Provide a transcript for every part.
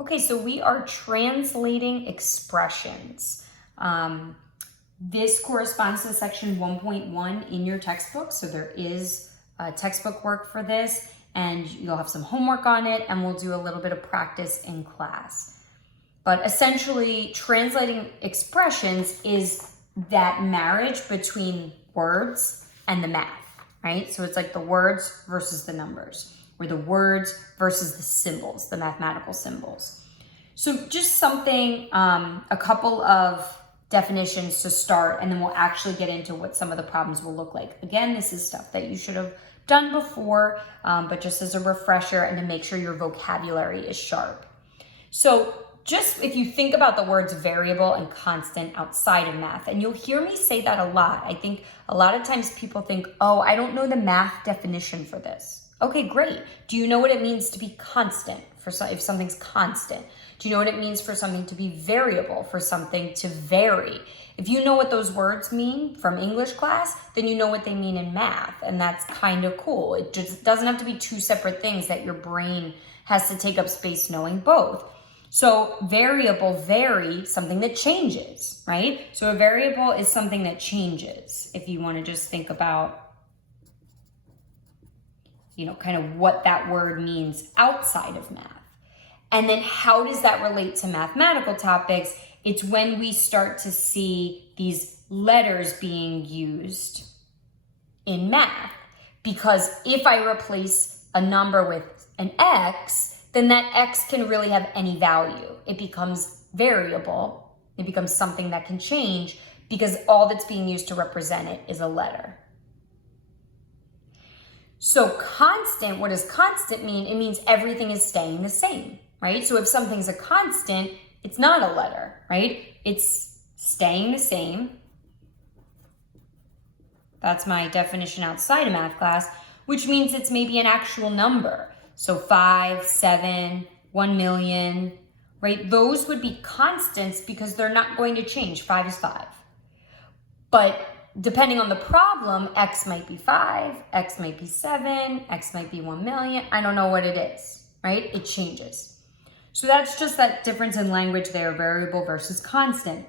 Okay, so we are translating expressions. This corresponds to section 1.1 in your textbook. So there is textbook work for this, and you'll have some homework on it, and we'll do a little bit of practice in class. But essentially, translating expressions is that marriage between words and the math, right? So it's like the words versus the numbers, or the words versus the symbols, the mathematical symbols. So just something, a couple of definitions to start, and then we'll actually get into what some of the problems will look like. Again, this is stuff that you should have done before, but just as a refresher and to make sure your vocabulary is sharp. So just if you think about the words variable and constant outside of math, and you'll hear me say that a lot. I think a lot of times people think, oh, I don't know the math definition for this. Okay, great. Do you know what it means to be constant if something's constant? Do you know what it means for something to be variable, for something to vary? If you know what those words mean from English class, then you know what they mean in math, and that's kind of cool. It just doesn't have to be two separate things that your brain has to take up space knowing both. So variable, vary, something that changes, right? So a variable is something that changes. If you want to just think about, kind of what that word means outside of math. And then how does that relate to mathematical topics? It's when we start to see these letters being used in math. Because if I replace a number with an X, then that X can really have any value. It becomes variable. It becomes something that can change because all that's being used to represent it is a letter. So constant, what does constant mean? It means everything is staying the same, right? So if something's a constant, it's not a letter, right? It's staying the same. That's my definition outside of math class, which means it's maybe an actual number. So 5, 7, 1 million, right? Those would be constants because they're not going to change. 5 is 5. But depending on the problem, X might be 5, X might be 7, X might be 1 million. I don't know what it is, right? It changes. So that's just that difference in language there, variable versus constant.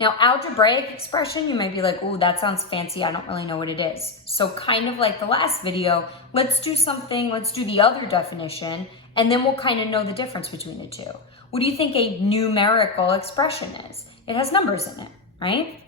Now, algebraic expression, you might be like, oh, that sounds fancy. I don't really know what it is. So kind of like the last video, let's do the other definition, and then we'll kind of know the difference between the two. What do you think a numerical expression is? It has numbers in it, right?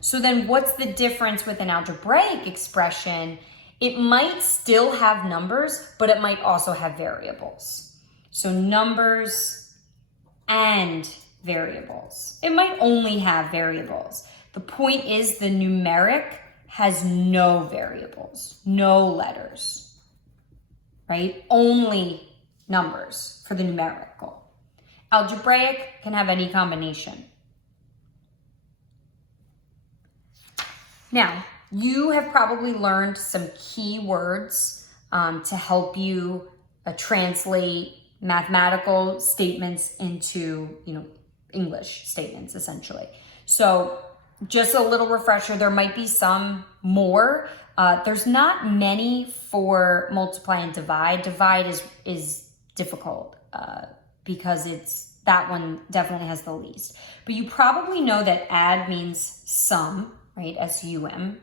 So then what's the difference with an algebraic expression? It might still have numbers, but it might also have variables. So numbers and variables. It might only have variables. The point is the numeric has no variables, no letters, right? Only numbers for the numerical. Algebraic can have any combination. Now, you have probably learned some key words to help you translate mathematical statements into, English statements, essentially. So just a little refresher, there might be some more. There's not many for multiply and divide. Divide is difficult because that one definitely has the least. But you probably know that add means sum, right, S-U-M.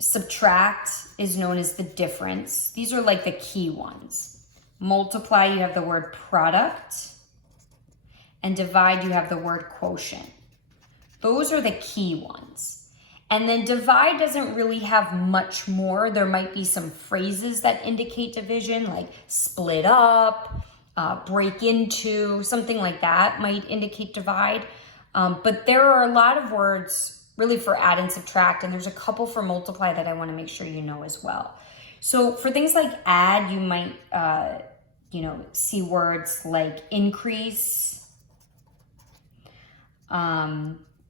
Subtract is known as the difference. These are like the key ones. Multiply, you have the word product. And divide, you have the word quotient. Those are the key ones. And then divide doesn't really have much more. There might be some phrases that indicate division, like split up, break into, something like that might indicate divide. But there are a lot of words really for add and subtract, and there's a couple for multiply that I want to make sure you know as well. So for things like add, you might, see words like increase,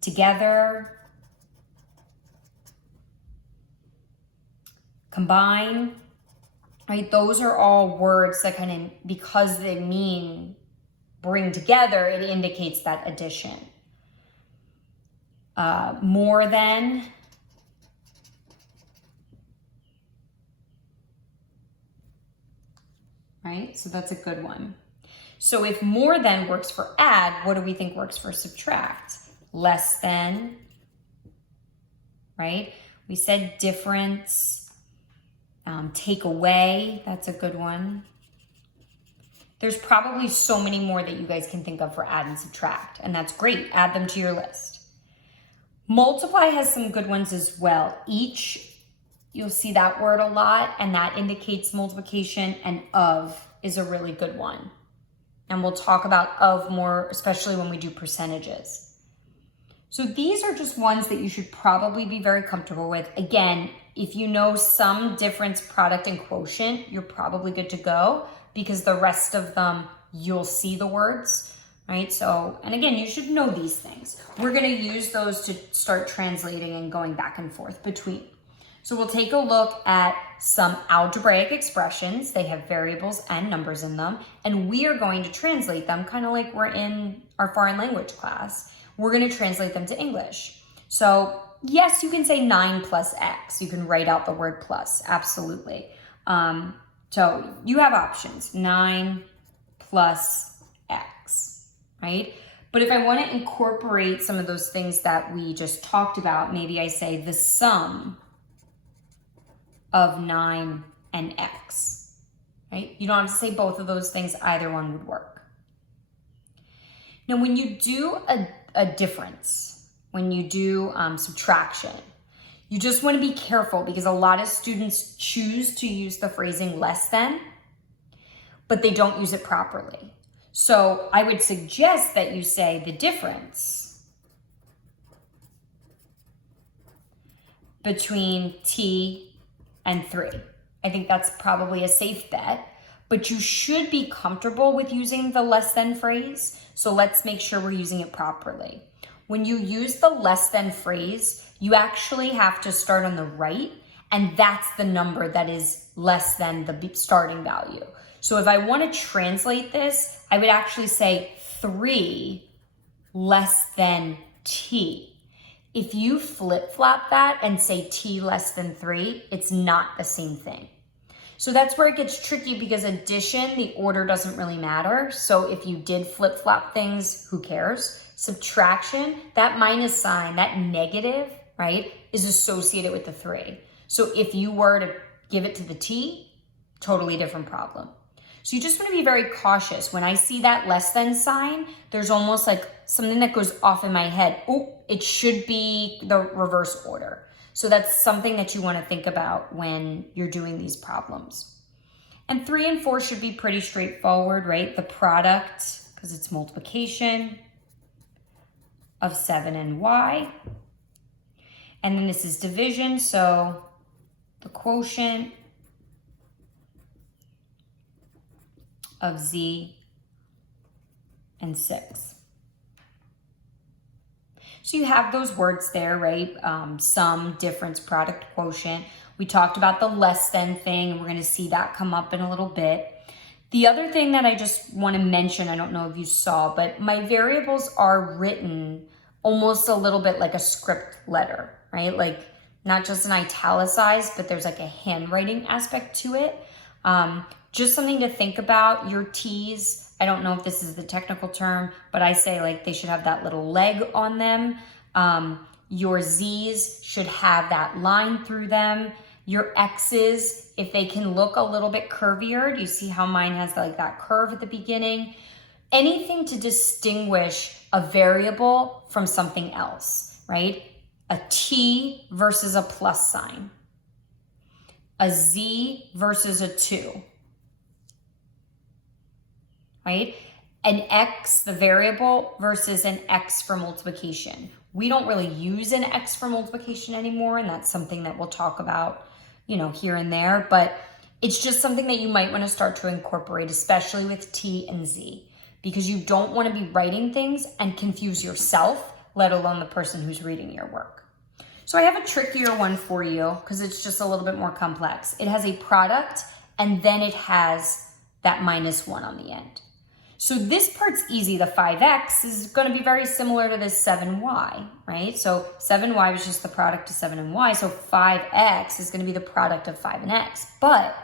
together, combine, right? Those are all words that kind of, because they mean bring together, it indicates that addition. More than, right? So that's a good one. So if more than works for add, what do we think works for subtract? Less than, right? We said difference, take away, that's a good one. There's probably so many more that you guys can think of for add and subtract, and that's great. Add them to your list. Multiply has some good ones as well. Each, you'll see that word a lot, and that indicates multiplication, and of is a really good one. And we'll talk about of more, especially when we do percentages. So these are just ones that you should probably be very comfortable with. Again, if you know some difference, product, and quotient, you're probably good to go, because the rest of them, you'll see the words, right? So, and again, you should know these things. We're gonna use those to start translating and going back and forth between. So we'll take a look at some algebraic expressions. They have variables and numbers in them, and we are going to translate them kind of like we're in our foreign language class. We're gonna translate them to English. So yes, you can say 9 plus X. You can write out the word plus, absolutely. So you have options, 9 plus X, right? But if I want to incorporate some of those things that we just talked about, maybe I say the sum of 9 and X, right? You don't have to say both of those things, either one would work. Now, when you do a difference, when you do subtraction, you just want to be careful, because a lot of students choose to use the phrasing less than, but they don't use it properly. So I would suggest that you say the difference between t and 3. I think that's probably a safe bet, but you should be comfortable with using the less than phrase. So let's make sure we're using it properly. When you use the less than phrase, you actually have to start on the right, and that's the number that is less than the starting value. So if I want to translate this, I would actually say 3 less than t. If you flip-flop that and say t less than 3, it's not the same thing. So that's where it gets tricky, because addition, the order doesn't really matter. So if you did flip-flop things, who cares? Subtraction, that minus sign, that negative, right, is associated with the 3. So if you were to give it to the t, totally different problem. So you just want to be very cautious. When I see that less than sign, there's almost like something that goes off in my head. Oh, it should be the reverse order. So that's something that you want to think about when you're doing these problems. And 3 and 4 should be pretty straightforward, right? The product, because it's multiplication, of 7 and y. And then this is division, so the quotient of z and 6. So you have those words there, right? Sum, difference, product, quotient. We talked about the less than thing, and we're going to see that come up in a little bit. The other thing that I just want to mention, I don't know if you saw, but my variables are written almost a little bit like a script letter, right? Like not just an italicized, but there's like a handwriting aspect to it. Just something to think about. Your T's, I don't know if this is the technical term, but I say like they should have that little leg on them. Your Z's should have that line through them. Your X's, if they can look a little bit curvier, do you see how mine has like that curve at the beginning? Anything to distinguish a variable from something else, right? A T versus a plus sign. A Z versus a 2. Right? An X, the variable, versus an X for multiplication. We don't really use an X for multiplication anymore, and that's something that we'll talk about, you know, here and there, but it's just something that you might want to start to incorporate, especially with T and Z, because you don't want to be writing things and confuse yourself, let alone the person who's reading your work. So I have a trickier one for you because it's just a little bit more complex. It has a product and then it has that -1 on the end. So this part's easy. The 5x is going to be very similar to this 7y, right? So 7y was just the product of 7 and y. So 5x is going to be the product of 5 and x. But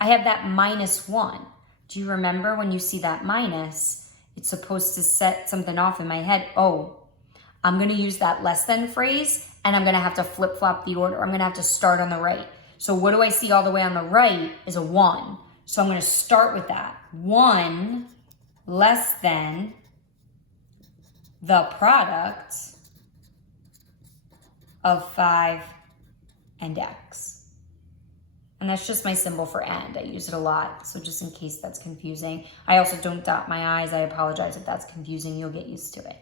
I have that -1. Do you remember when you see that minus, it's supposed to set something off in my head? Oh, I'm going to use that less than phrase, and I'm going to have to flip-flop the order. I'm going to have to start on the right. So what do I see all the way on the right is a 1. So I'm going to start with that. 1 less than the product of 5 and x. And that's just my symbol for and. I use it a lot, so just in case that's confusing. I also don't dot my I's. I apologize if that's confusing. You'll get used to it.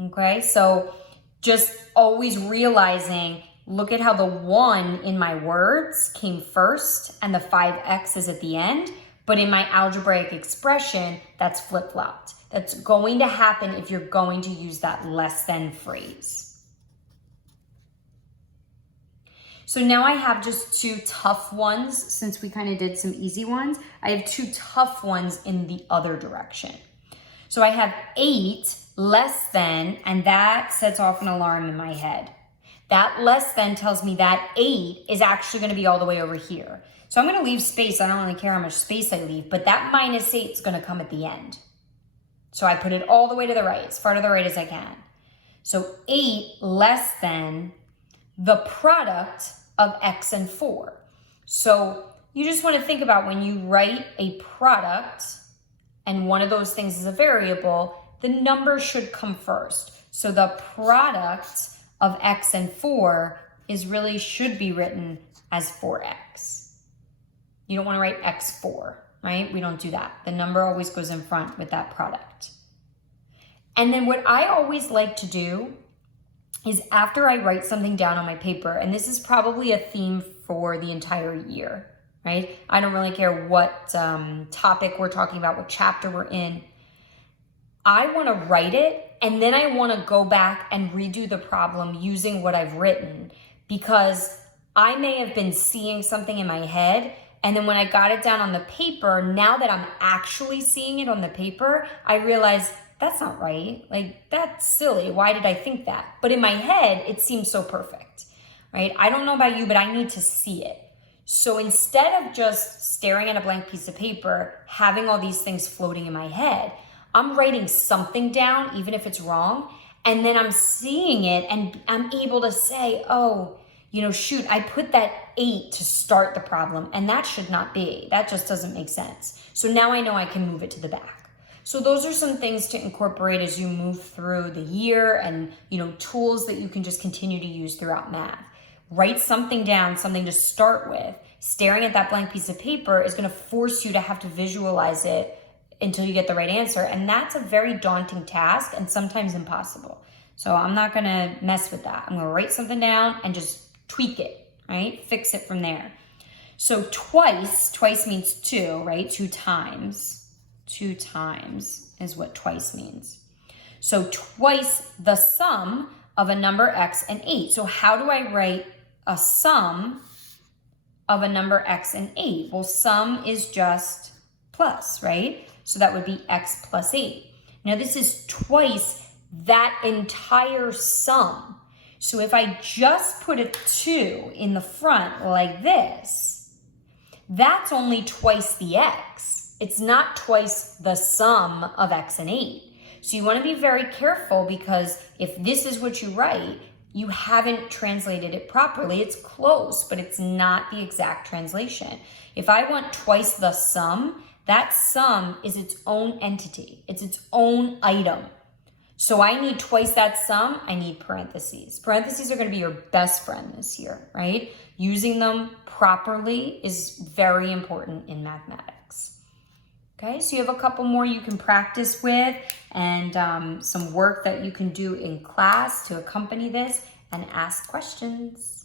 Okay, so just always realizing, look at how the 1 in my words came first and the 5x is at the end. But in my algebraic expression, that's flip-flopped. That's going to happen if you're going to use that less than phrase. So now I have just 2 tough ones. Since we kind of did some easy ones, I have 2 tough ones in the other direction. So I have 8 less than, and that sets off an alarm in my head. That less than tells me that 8 is actually going to be all the way over here. So I'm going to leave space. I don't really care how much space I leave, but that minus 8 is going to come at the end. So I put it all the way to the right, as far to the right as I can. So 8 less than the product of x and 4. So you just want to think about when you write a product and one of those things is a variable, the number should come first. So the product of x and 4 should be written as 4x. You don't want to write x4, right? We don't do that. The number always goes in front with that product. And then what I always like to do is after I write something down on my paper, and this is probably a theme for the entire year, right? I don't really care what topic we're talking about, what chapter we're in. I want to write it, and then I want to go back and redo the problem using what I've written, because I may have been seeing something in my head, and then when I got it down on the paper, now that I'm actually seeing it on the paper, I realize that's not right. Like, that's silly. Why did I think that? But in my head, it seems so perfect, right? I don't know about you, but I need to see it. So instead of just staring at a blank piece of paper, having all these things floating in my head, I'm writing something down, even if it's wrong, and then I'm seeing it and I'm able to say, oh, shoot, I put that 8 to start the problem, and that should not be. That just doesn't make sense. So now I know I can move it to the back. So those are some things to incorporate as you move through the year, and tools that you can just continue to use throughout math. Write something down, something to start with. Staring at that blank piece of paper is going to force you to have to visualize it until you get the right answer. And that's a very daunting task and sometimes impossible. So I'm not going to mess with that. I'm going to write something down and just tweak it, right? Fix it from there. So twice means 2, right? 2 times. 2 times is what twice means. So twice the sum of a number x and 8. So how do I write a sum of a number x and 8? Well, sum is just plus, right? So that would be x plus 8. Now this is twice that entire sum. So if I just put a 2 in the front like this, that's only twice the x. It's not twice the sum of x and 8. So you want to be very careful, because if this is what you write, you haven't translated it properly. It's close, but it's not the exact translation. If I want twice the sum, that sum is its own entity. It's its own item. So I need twice that sum. I need parentheses. Parentheses are going to be your best friend this year, right? Using them properly is very important in mathematics. Okay, so you have a couple more you can practice with, and some work that you can do in class to accompany this and ask questions.